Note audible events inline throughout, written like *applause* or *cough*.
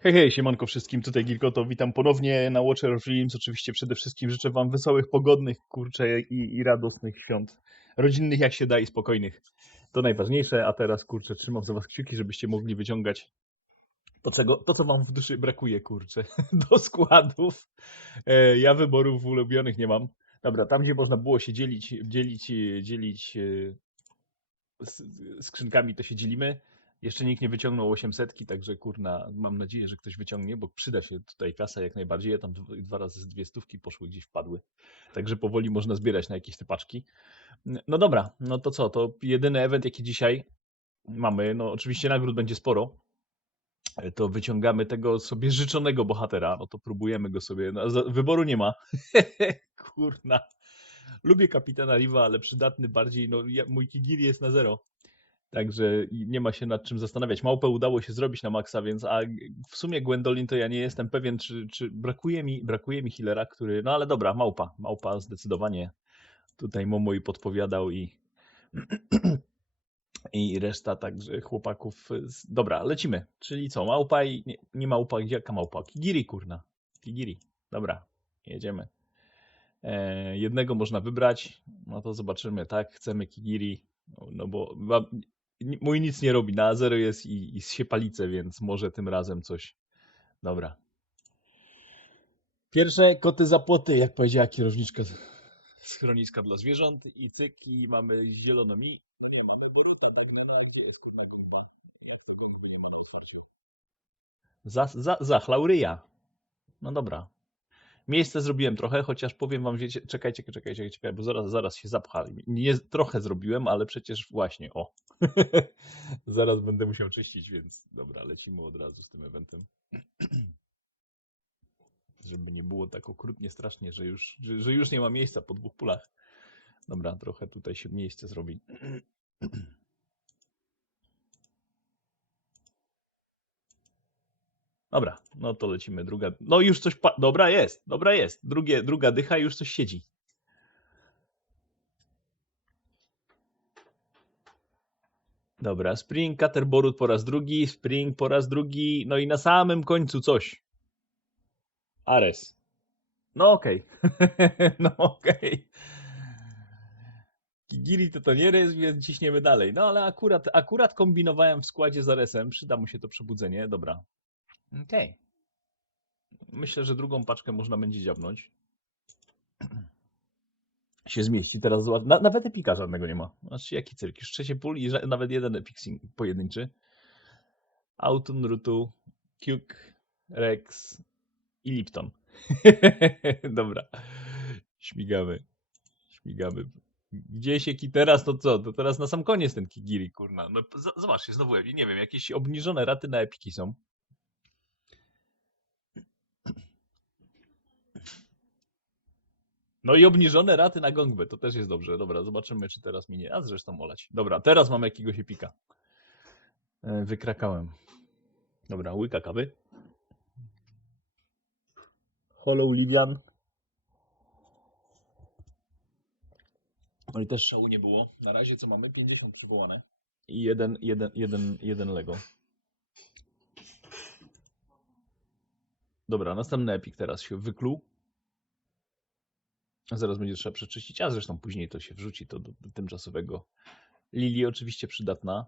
Hej, hej, siemanko wszystkim, tutaj Gilkoto, witam ponownie na Watcher of Dreams. Oczywiście przede wszystkim życzę wam wesołych, pogodnych, kurczę, i, i radosnych świąt. Rodzinnych jak się da i spokojnych. To najważniejsze, a teraz, kurczę, trzymam za was kciuki, żebyście mogli wyciągać to, czego, to co wam w duszy brakuje, kurczę, *laughs* do składów. E, ja wyborów ulubionych nie mam. Dobra, tam gdzie można było się dzielić, dzielić, dzielić e, skrzynkami, to się dzielimy. Jeszcze nikt nie wyciągnął 800, także kurna, mam nadzieję, że ktoś wyciągnie, bo przyda się tutaj kasa jak najbardziej. Ja tam dwa, razy z dwie stówki poszły, gdzieś wpadły. Także powoli można zbierać na jakieś te paczki. No dobra, no to co, to jedyny event jaki dzisiaj mamy, no oczywiście nagród będzie sporo. E, To wyciągamy tego sobie życzonego bohatera, no to próbujemy go sobie, no, wyboru nie ma. *laughs* Kurna. Lubię kapitana Riva, ale przydatny bardziej, no ja, mój Kigiri jest na zero. Także nie ma się nad czym zastanawiać. Małpę udało się zrobić na maksa, więc a w sumie Gwendolyn to ja nie jestem pewien, czy, czy brakuje mi brakuje mi healera, który. No ale dobra, małpa. Małpa zdecydowanie tutaj Momo i podpowiadał i *clears throat* i reszta także chłopaków. Dobra, lecimy. Czyli co? Małpa i nie, nie małpa, jaka małpa? Kigiri, kurna. Kigiri. Dobra, jedziemy. E, jednego można wybrać. No to zobaczymy, tak? Chcemy Kigiri. No, no bo mój nic nie robi. Na zero jest i, i się palice, więc może tym razem coś. Dobra. Pierwsze koty za płoty, jak powiedziała kierowniczka schroniska dla zwierząt. I cyk, i mamy zielono mi. Nie mamy za, za, zachlał ryja. No dobra. Miejsce zrobiłem trochę, chociaż powiem wam, wiecie, czekajcie, czekajcie, czekajcie, bo zaraz, zaraz się zapcha. Nie, trochę zrobiłem, ale przecież właśnie, o. *laughs* zaraz będę musiał czyścić, więc dobra, lecimy od razu z tym eventem. *clears throat* Żeby nie było tak okrutnie strasznie, że już, że, że już nie ma miejsca po dwóch pulach. Dobra, trochę tutaj się miejsce zrobi. *clears throat* Dobra, no to lecimy. Druga. No już coś. Pa... Dobra jest, dobra jest. Drugie, druga dycha już coś siedzi. Dobra, Spring, Cutter po raz drugi, Spring po raz drugi, no i na samym końcu coś. Ares. No okej. *laughs* no okej. Kigiri to to nie jest, więc ciśniemy dalej. No ale akurat, akurat kombinowałem w składzie z Aresem, przyda mu się to przebudzenie. Dobra. Okej. Myślę, że drugą paczkę można będzie dziabnąć. *clears throat* Się zmieści. Teraz. Na, nawet epika żadnego nie ma. Znaczy, jaki cyrk? Już trzecie pól i nawet jeden epik pojedynczy. Autun, Rutu, Kuk, Rex i Lipton. *laughs* Dobra. Śmigamy. Śmigamy. Gdzie się teraz, to co? To teraz na sam koniec ten Kigiri, kurna. No, zobaczcie, znowu, nie wiem, jakieś obniżone raty na epiki są. No i obniżone raty na gongbę, to też jest dobrze. Dobra, zobaczymy, czy teraz minie. A zresztą olać. Dobra, teraz mamy jakiegoś epika. E, Wykrakałem. Dobra, łyka kawy. Hollow Livian. No i też szału nie było. Na razie co mamy? 50 przywołane. I jeden, jeden, jeden, jeden Lego. Dobra, następny epik teraz się wykluł. Zaraz będzie trzeba przeczyścić, a zresztą później to się wrzuci to do, tymczasowego. Lili oczywiście przydatna.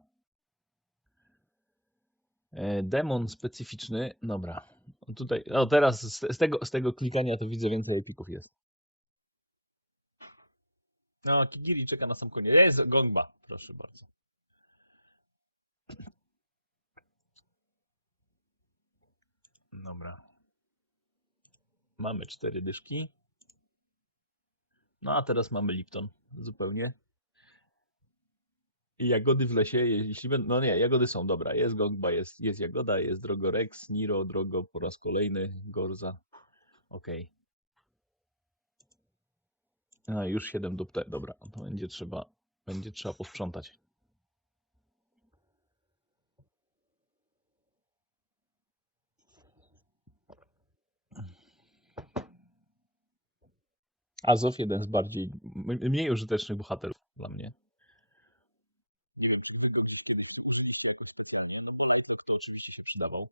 E, Demon specyficzny. Dobra. Tutaj, no teraz z, z, tego, z tego klikania to widzę więcej epików jest. No, Kigiri czeka na sam koniec. Jest gongba, proszę bardzo. Dobra. Mamy cztery dyszki. No a teraz mamy Lipton. Zupełnie. I jagody w lesie, jeśli będą. No nie, jagody są, dobra. Jest gongba, jest, jest jagoda, jest drogo Rex, Niro, drogo po raz kolejny, Gorza. Okej. A już 7 dupte. Dobra, to będzie trzeba, będzie trzeba posprzątać. Azow jeden z bardziej, mniej użytecznych bohaterów dla mnie. Nie wiem, czy wy go gdzieś kiedyś użyliście jakoś specjalnie, no bo Lightlog to oczywiście się przydawał.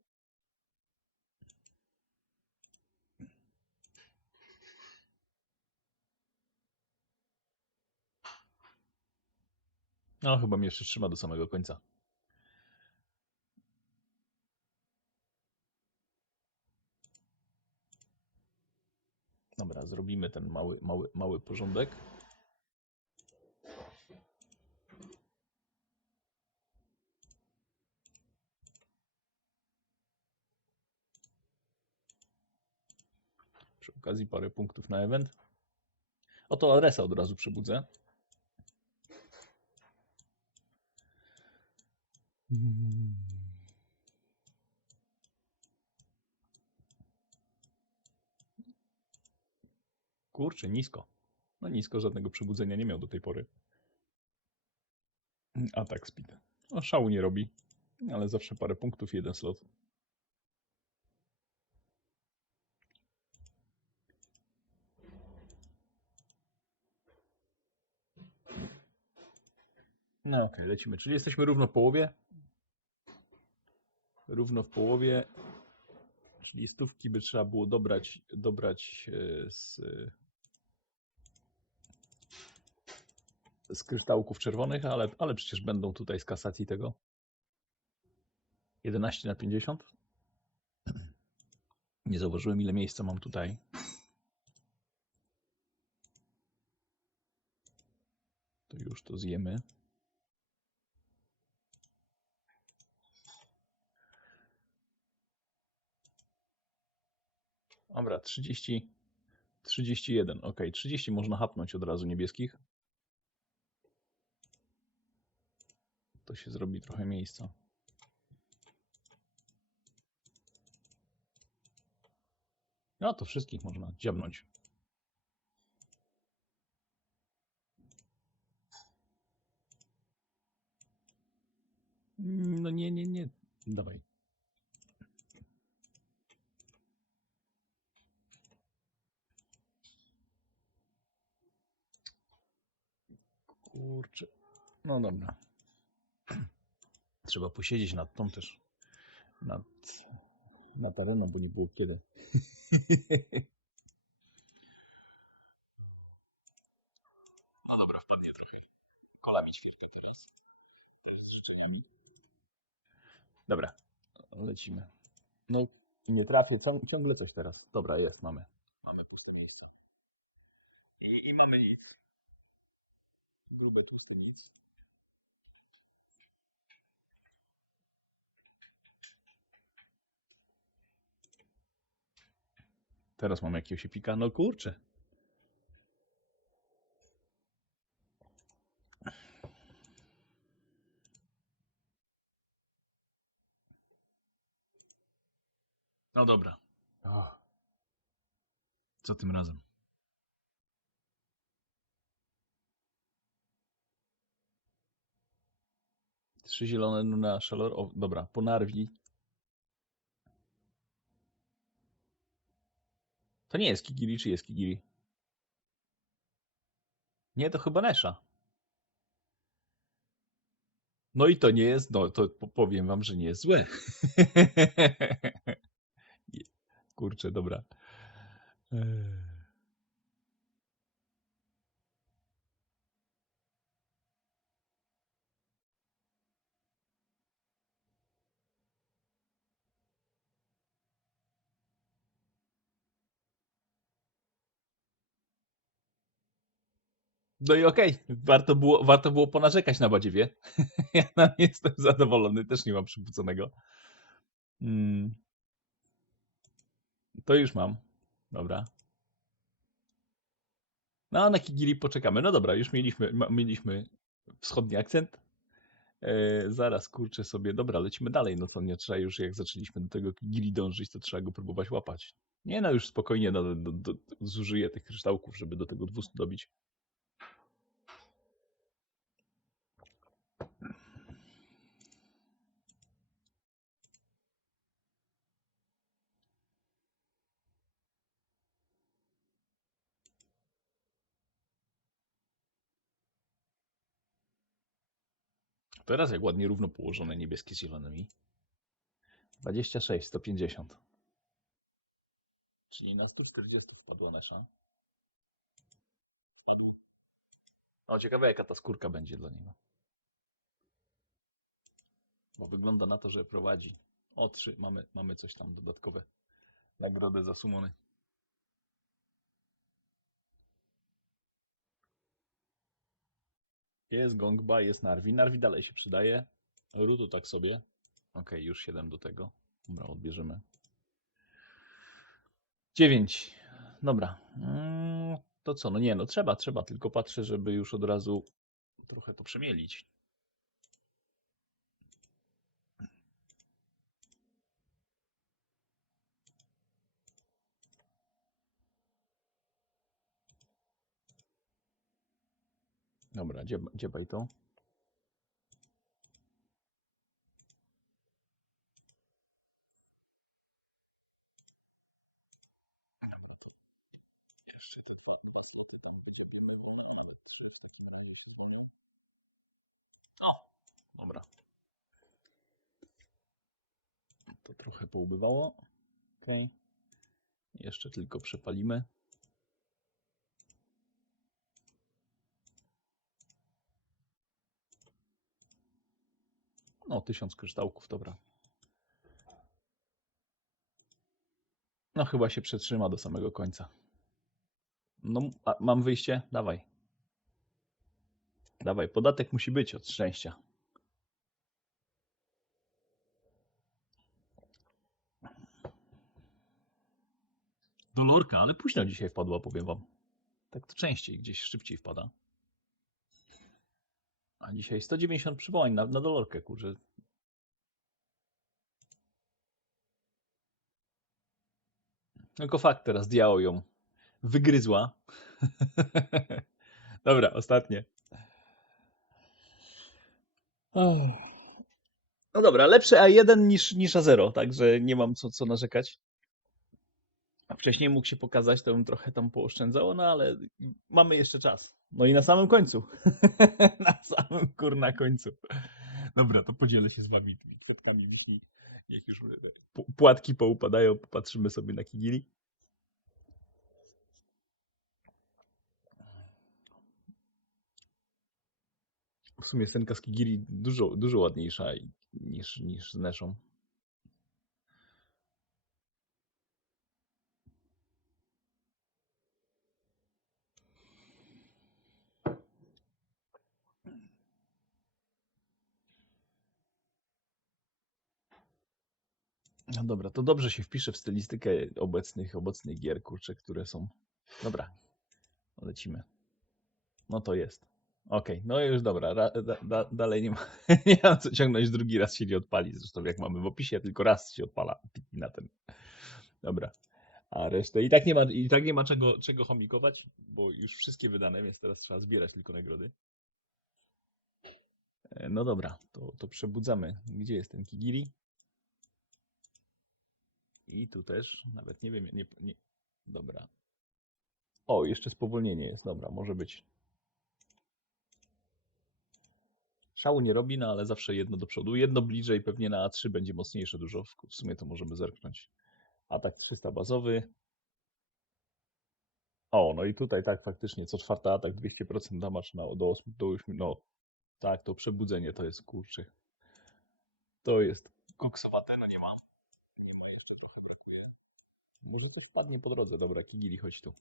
No, chyba mnie jeszcze trzyma do samego końca. Dobra, zrobimy ten mały, mały, mały porządek. Przy okazji parę punktów na event. Oto adresa od razu przebudzę. Kurczę, nisko. No nisko, żadnego przebudzenia nie miał do tej pory. Atak speed. No szału nie robi, ale zawsze parę punktów, jeden slot. No okej, lecimy. Czyli jesteśmy równo w połowie. Równo w połowie. Czyli stówki by trzeba było dobrać, dobrać e, z, z kryształków czerwonych, ale, ale przecież będą tutaj z kasacji tego. 11 na 50. *clears throat* Nie zauważyłem, ile miejsca mam tutaj. To już to zjemy. Dobra, 30, 31. Ok, 30 można hapnąć od razu niebieskich. To się zrobi trochę miejsca. No to wszystkich można dziabnąć. No nie, nie, nie. Dawaj. Kurczę. No dobra. Trzeba posiedzieć nad tą też. Nad, nad areną, bo nie było kiedy. No dobra, wpadnie trochę. Kolami ćwirkę teraz. Dobra, lecimy. No nie trafię, ciąg- ciągle coś teraz. Dobra, jest, mamy. Mamy puste miejsca. I, i mamy nic. Grube, tłuste nic. Teraz mamy jakiegoś epika. No kurczę. No dobra. Co tym razem? Trzy zielone na szalor. O, dobra, ponarwi. To nie jest Kigiri, czy jest Kigiri? Nie, to chyba Nesha. No i to nie jest, no to po- powiem wam, że nie jest złe. *laughs* Kurczę, dobra. No i okej, warto, było, warto było ponarzekać na badziewie. *laughs* Ja nam jestem zadowolony, też nie mam przypłuconego. Mm. To już mam. Dobra. No, na Kigiri poczekamy. No dobra, już mieliśmy, mieliśmy wschodni akcent. E, zaraz kurczę sobie. Dobra, lecimy dalej. No to nie trzeba już, jak zaczęliśmy do tego Kigiri dążyć, to trzeba go próbować łapać. Nie no, już spokojnie no, do, do, zużyję tych kryształków, żeby do tego 200 dobić. Teraz jak ładnie równo położone niebieskie z zielonymi. 26, 150. Czyli na 140 wpadła nasza. No ciekawe jaka ta skórka będzie dla niego. Bo wygląda na to, że prowadzi. O trzy, mamy, mamy coś tam dodatkowe. Nagrodę za sumony. Jest Gongba, jest Narwi. Narwi dalej się przydaje. Rutu tak sobie. Ok, już 7 do tego. Dobra, odbierzemy. 9. Dobra. Mm, To co? No nie, no trzeba, trzeba. Tylko patrzę, żeby już od razu trochę to przemielić. Dobra, gdzie, gdzie baj to? Jeszcze to. O! Dobra. To trochę poubywało. Ok. Jeszcze tylko przepalimy. No, tysiąc kryształków, dobra. No, chyba się przetrzyma do samego końca. No, mam wyjście? Dawaj. Dawaj, podatek musi być od szczęścia. Dolorka, ale późno dzisiaj wpadła, powiem wam. Tak to częściej, gdzieś szybciej wpada. A dzisiaj 190 przywołań na, na dolorkę, kurczę. Tylko fakt, teraz diało ją wygryzła. *laughs* Dobra, ostatnie. No dobra, lepsze A1 niż, niż A0, także nie mam co, co narzekać. Wcześniej mógł się pokazać, to bym trochę tam pooszczędzał, no ale mamy jeszcze czas. No i na samym końcu. *laughs* na samym kurna końcu. Dobra, to podzielę się z wami tymi kwiatkami wiśni. Niech już p- płatki poupadają, popatrzymy sobie na Kigili. W sumie scenka z Kigiri dużo, dużo ładniejsza niż, niż z Neszą. No dobra, to dobrze się wpisze w stylistykę obecnych, obecnych gier, kurczę, które są. Dobra, lecimy. No to jest. Okej, no już dobra, ra, da, da, dalej nie ma, *laughs* nie mam co ciągnąć, drugi raz się nie odpali, zresztą jak mamy w opisie, tylko raz się odpala na ten. Dobra, a resztę i tak nie ma, i tak nie ma czego, czego chomikować, bo już wszystkie wydane, więc teraz trzeba zbierać tylko nagrody. E, No dobra, to, to przebudzamy. Gdzie jest ten Kigiri? I tu też, nawet nie wiem, nie, nie, dobra. O, jeszcze spowolnienie jest, dobra, może być. Szału nie robi, no ale zawsze jedno do przodu. Jedno bliżej, pewnie na A3 będzie mocniejsze dużo. W sumie to możemy zerknąć. Atak 300 bazowy. O, no i tutaj tak faktycznie, co czwarta atak 200% damage na, do 8, do 8, no tak, to przebudzenie to jest kurczy. To jest koksowate, no nie ma. Nie ma, jeszcze trochę brakuje. No to, to wpadnie po drodze, dobra, Kigili, chodź tu.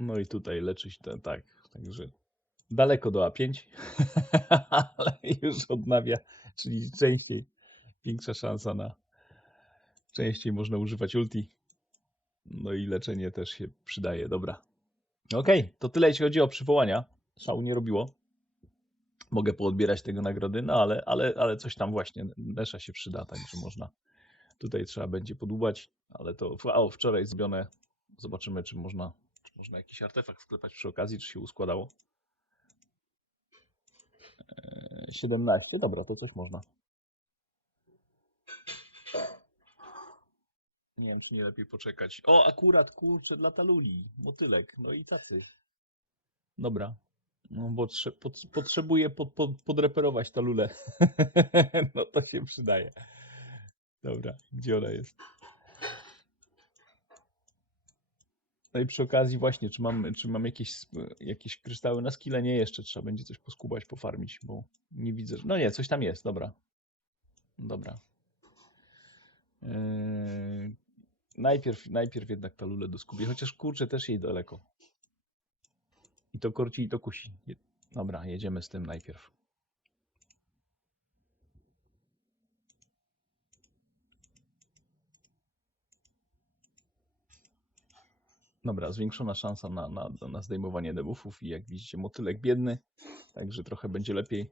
No i tutaj leczyć ten, tak, także daleko do A5, *laughs* ale już odnawia, czyli częściej, większa szansa na, częściej można używać ulti. No i leczenie też się przydaje, dobra. Okej, to tyle jeśli chodzi o przywołania. Szału nie robiło. Mogę poodbierać tego nagrody, no ale, ale, ale coś tam właśnie, Nesza się przyda, także można. Tutaj trzeba będzie podłubać, ale to o, wczoraj zrobione. Zobaczymy, czy można, czy można jakiś artefakt sklepać przy okazji, czy się uskładało. Eee, 17, dobra, to coś można. Nie wiem, czy nie lepiej poczekać. O, akurat kurczę dla taluli, motylek, no i tacy. Dobra. No, bo trze- pot- potrzebuję pod, pod, podreperować talulę. *laughs* no to się przydaje. Dobra, gdzie ona jest? No i przy okazji właśnie, czy mam, czy mam jakieś, jakieś kryształy na skille? Nie, jeszcze trzeba będzie coś poskubać, pofarmić, bo nie widzę. No nie, coś tam jest, dobra. Dobra. Yy, najpierw, najpierw jednak ta lulę doskubię, chociaż kurczę też jej daleko. I to korci, i to kusi. Dobra, jedziemy z tym najpierw. Dobra, zwiększona szansa na, na, na zdejmowanie debuffów i jak widzicie motylek biedny, także trochę będzie lepiej.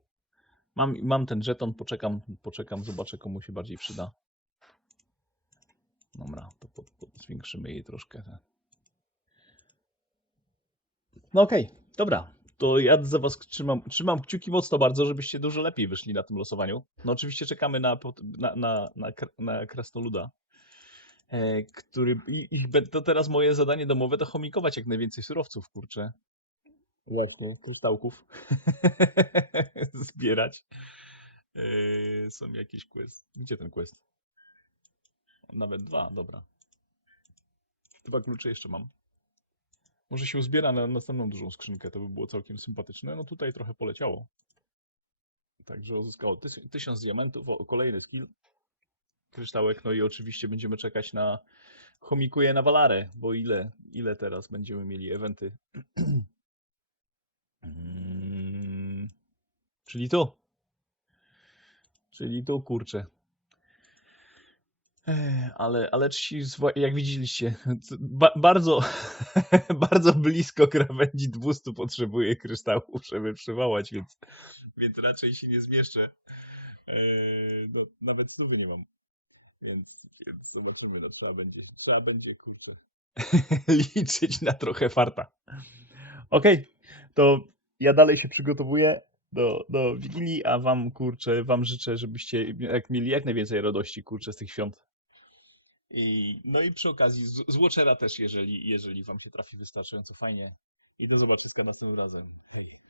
Mam, mam ten żeton, poczekam, poczekam, zobaczę komu się bardziej przyda. Dobra, to pod, pod, zwiększymy jej troszkę. No okej, dobra. To ja za was trzymam, trzymam kciuki mocno bardzo, żebyście dużo lepiej wyszli na tym losowaniu. No oczywiście czekamy na, na, na, na, na krasnoluda, który... I, i to teraz moje zadanie domowe to chomikować jak najwięcej surowców, kurczę. Właśnie, kryształków. *laughs* Zbierać. E, są jakieś quest. Gdzie ten quest? Nawet dwa, dobra. Dwa klucze jeszcze mam. Może się uzbiera na następną dużą skrzynkę, to by było całkiem sympatyczne. No tutaj trochę poleciało. Także uzyskało tys- tysiąc diamentów, o, kolejny skill. Kryształek, no i oczywiście będziemy czekać na chomikuje na Walarę, bo ile, ile teraz będziemy mieli eventy? *clears throat* Mm, Czyli tu. Czyli tu, kurczę. Ale, ale ci, jak widzieliście, *laughs* ba bardzo, *laughs* bardzo blisko krawędzi 200 potrzebuje kryształów, żeby przywołać, więc, więc raczej się nie zmieszczę. No, nawet stówy nie mam, więc, więc zobaczymy, no, trzeba będzie, trzeba będzie, kurczę, *laughs* liczyć na trochę farta. Okej, to ja dalej się przygotowuję do, do Wigilii, a wam, kurczę, wam życzę, żebyście jak mieli jak najwięcej radości, kurczę, z tych świąt. I, no i przy okazji z, z Watchera też, jeżeli, jeżeli wam się trafi wystarczająco fajnie. I do zobaczyska następnym razem. Hej.